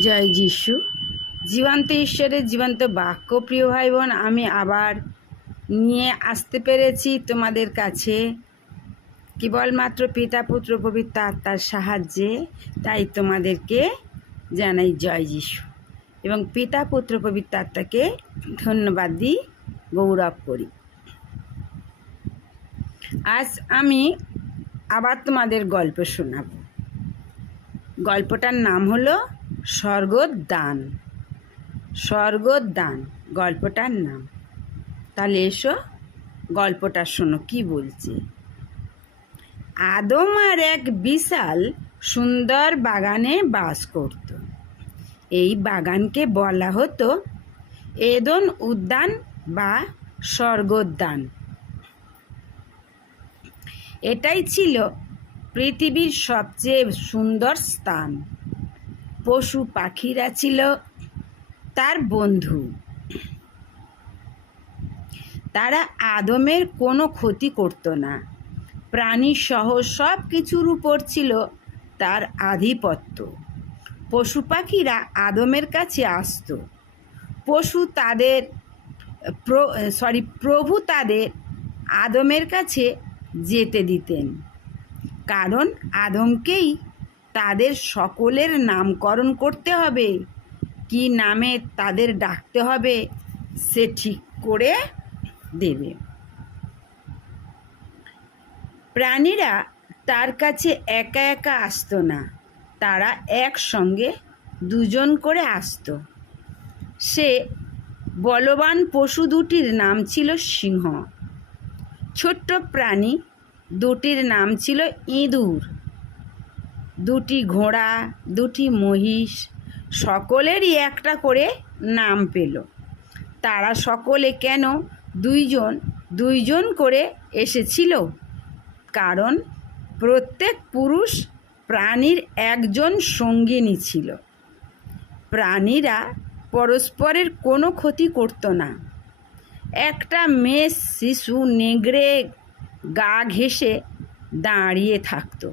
জয় যিশু। জীবন্ত ঈশ্বরের জীবন্ত বাক্য, প্রিয় ভাই বোন আমি আবার নিয়ে আসতে পেরেছি তোমাদের কাছে। কেবলমাত্র পিতা, পুত্র, পবিত্র আত্মার সাহায্যে তাই তোমাদেরকে জানাই জয় যিশু। এবং পিতা, পুত্র, পবিত্র আত্মাকে ধন্যবাদ দিই, গৌরব করি। আজ আমি আবার তোমাদের গল্প শোনাবো। গল্পটার নাম হলো স্বর্গদান স্বর্গদান গল্পটার নাম। তাহলে এসো, গল্পটা শোনো, কি বলছে? আদম আর এক বিশাল সুন্দর বাগানে বাস করত। এই বাগানকে বলা হতো এদন উদ্যান বা স্বর্গোদ্যান এটাই ছিল পৃথিবীর সবচেয়ে সুন্দর স্থান। পশু পাখিরা ছিল তার বন্ধু। তারা আদমের কোনো ক্ষতি করত না। প্রাণী সহ সব কিছুর উপর ছিল তার আধিপত্য। পশু পাখিরা আদমের কাছে আসতো। পশু তাদের সরি, প্রভু তাদের আদমের কাছে যেতে দিতেন। কারণ আদমকেই তাদের সকলের নামকরণ করতে হবে। কি নামে তাদের ডাকতে হবে, সে ঠিক করে দেবে। প্রাণীরা তার কাছে একা একা আসতো না, তারা একসঙ্গে দুজন করে আসতো। সে বলবান পশু দুটির নাম ছিল সিংহ। ছোট্ট প্রাণী দুটির নাম ছিল ইঁদুর। দুটি ঘোড়া, দুটি মহিষ, সকলেরই একটা করে নাম পেল। তারা সকলে কেন দুইজন দুইজন করে এসেছিল? কারণ প্রত্যেক পুরুষ প্রাণীর একজন সঙ্গিনী ছিল। প্রাণীরা পরস্পরের কোনো ক্ষতি করত না। একটা মেয়ে শিশু, নেগড়ে গা ঘেঁষে দাঁড়িয়ে থাকত।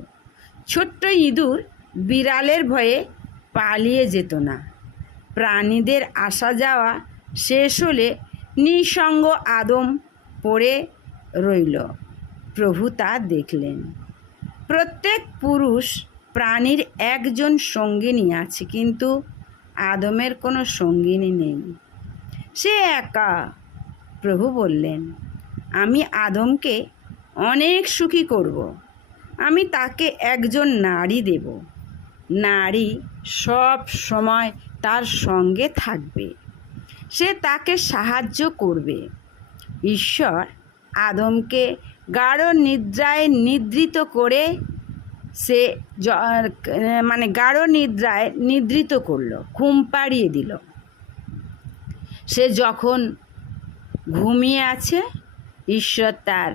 ছোট্ট ইঁদুর বিড়ালের ভয়ে পালিয়ে যেত না। প্রাণীদের আসা যাওয়া শেষ হলে নিঃসঙ্গ আদম পড়ে রইল। প্রভু তা দেখলেন। প্রত্যেক পুরুষ প্রাণীর একজন সঙ্গিনী আছে, কিন্তু আদমের কোনো সঙ্গিনী নেই। সে একা। প্রভু বললেন, আমি আদমকে অনেক সুখী করব। আমি তাকে একজন নারী দেব। নারী সব সময় তার সঙ্গে থাকবে। সে তাকে সাহায্য করবে। ঈশ্বর আদমকে গাঢ় নিদ্রায় নিদ্রিত করে সে মানে গাঢ় নিদ্রায় নিদ্রিত করল, ঘুম পাড়িয়ে দিল। সে যখন ঘুমিয়ে আছে, ঈশ্বর তার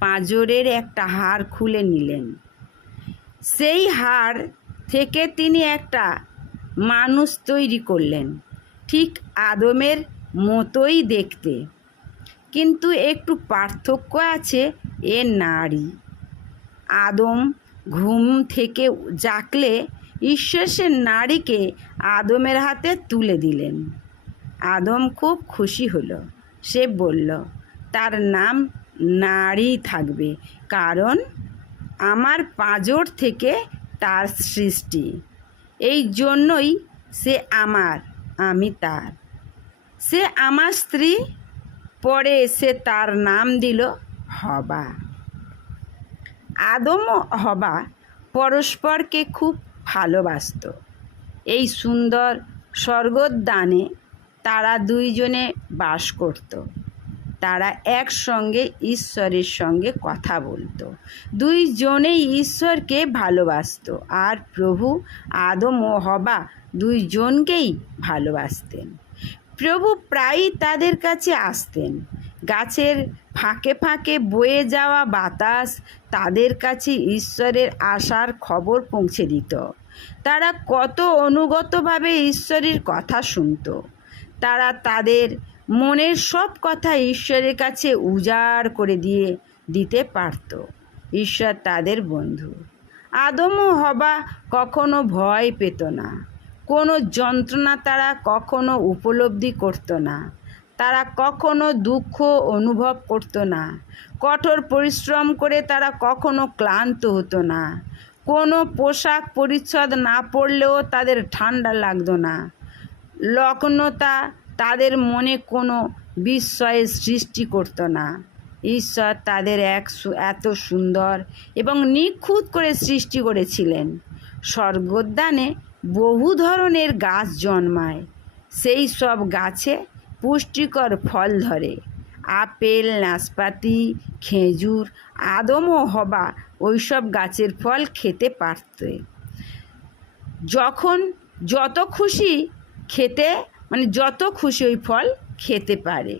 পাঁজরের একটা হাড় খুলে নিলেন। সেই হাড় থেকে তিনি একটা মানুষ তৈরি করলেন, ঠিক আদমের মতোই দেখতে। কিন্তু একটু পার্থক্য আছে এ নারী। আদম ঘুম থেকে জাকলে ঈশ্বর সে নারীকে আদমের হাতে তুলে দিলেন। আদম খুব খুশি হলো। সে বলল, তার নাম নারী থাকবে। কারণ আমার পাঁজর থেকে তার সৃষ্টি। এই জন্যই সে আমার, আমি তার। সে আমার স্ত্রী, পরে সে তার নাম দিল হবা। আদম হবা পরস্পরকে খুব ভালোবাসত। এই সুন্দর স্বর্গোদ্যানে তারা দুইজনে বাস করত। তারা একসঙ্গে ঈশ্বরের সঙ্গে কথা বলতো। দুইজনেই ঈশ্বরকে ভালোবাসত আর প্রভু আদম ও হবা দুইজনকেই ভালোবাসতেন। প্রভু প্রায়ই তাদের কাছে আসতেন। গাছের ফাঁকে ফাঁকে বয়ে যাওয়া বাতাস তাদের কাছে ঈশ্বরের আসার খবর পৌঁছে দিত। তারা কত অনুগতভাবে ঈশ্বরের কথা শুনত। তারা তাদের মনের সব কথা ঈশ্বরের কাছে উজাড় করে দিয়ে দিতে পারত। ঈশ্বর তাদের বন্ধু। আদমও হবা কখনো ভয় পেত না। কোনো যন্ত্রণা তারা কখনো উপলব্ধি করতো না। তারা কখনো দুঃখ অনুভব করতো না। কঠোর পরিশ্রম করে তারা কখনো ক্লান্ত হতো না। কোনো পোশাক পরিচ্ছদ না পরলেও তাদের ঠান্ডা লাগতো না। লগ্নতা তাদের মনে কোনো বিস্ময়ের সৃষ্টি করতো না। ঈশ্বর তাদের এক এত সুন্দর এবং নিখুঁত করে সৃষ্টি করেছিলেন। স্বর্গোদ্যানে বহু ধরনের গাছ জন্মায়। সেই সব গাছে পুষ্টিকর ফল ধরে। আপেল, নাশপাতি, খেজুর, আদমও হবা ওইসব গাছের ফল খেতে পারতে। যখন যত খুশি খেতে মানে যত খুশি ওই ফল খেতে পারে।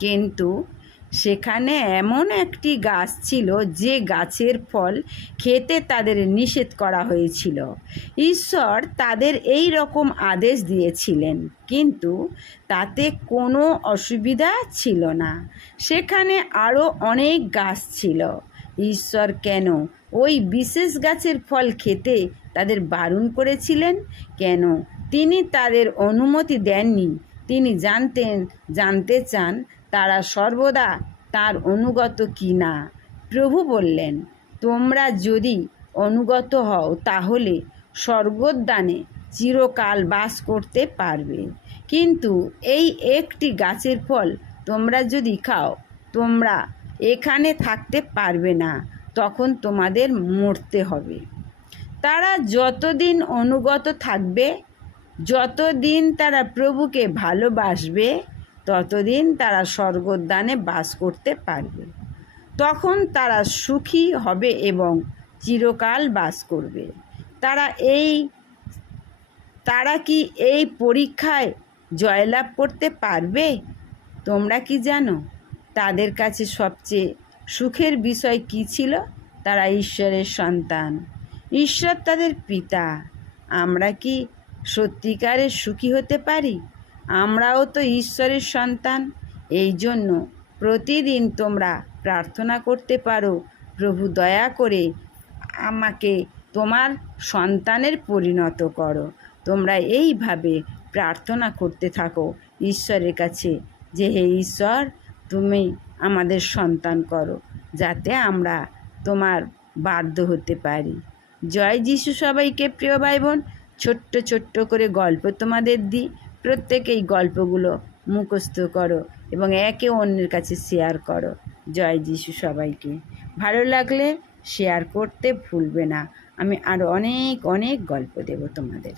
কিন্তু সেখানে এমন একটি গাছ ছিল, যে গাছের ফল খেতে তাদের নিষেধ করা হয়েছিল। ঈশ্বর তাদের এই রকম আদেশ দিয়েছিলেন, কিন্তু তাতে কোনো অসুবিধা ছিল না। সেখানে আরও অনেক গাছ ছিল। ঈশ্বর কেন ওই বিশেষ গাছের ফল খেতে তাদের বারণ করেছিলেন? কেন তিনি তাদের অনুমতি দেননি। তিনি জানতেন, জানতে চান তারা সর্বদা তার অনুগত কি না। প্রভু বললেন, তোমরা যদি অনুগত হও, তাহলে স্বর্গোদ্যানে চিরকাল বাস করতে পারবে। কিন্তু এই একটি গাছের ফল তোমরা যদি খাও, তোমরা এখানে থাকতে পারবে না, তখন তোমাদের মরতে হবে। তারা যতদিন অনুগত থাকবে যতদিন তারা প্রভুকে ভালোবাসবে, ততদিন তারা স্বর্গোদ্যানে বাস করতে পারবে। তখন তারা সুখী হবে এবং চিরকাল বাস করবে। তারা এই, তারা কি এই পরীক্ষায় জয়লাভ করতে পারবে? তোমরা কি জানো? তাদের কাছে সবচেয়ে সুখের বিষয় কি ছিল? তারা ঈশ্বরের সন্তান। ঈশ্বর তাদের পিতা। আমরা কি সত্যিকারের সুখী হতে পারি? আমরাও তো ঈশ্বরের সন্তান। এই জন্য প্রতিদিন তোমরা প্রার্থনা করতে পারো, প্রভু দয়া করে আমাকে তোমার সন্তানের পরিণত করো। তোমরা এইভাবে প্রার্থনা করতে থাকো ঈশ্বরের কাছে যে, হে ঈশ্বর, তুমি আমাদের সন্তান করো, যাতে আমরা তোমার বাধ্য হতে পারি। জয় যিশু সবাইকে, প্রিয় ভাই বোন। ছোট্ট ছোট্ট করে গল্প তোমাদের দিই। প্রত্যেকেই গল্পগুলো মুখস্থ করো এবং একে অন্যের কাছে শেয়ার করো। জয় যিশু সবাইকে। ভালো লাগলে শেয়ার করতে ভুলবে না। আমি আরও অনেক অনেক গল্প দেব তোমাদের।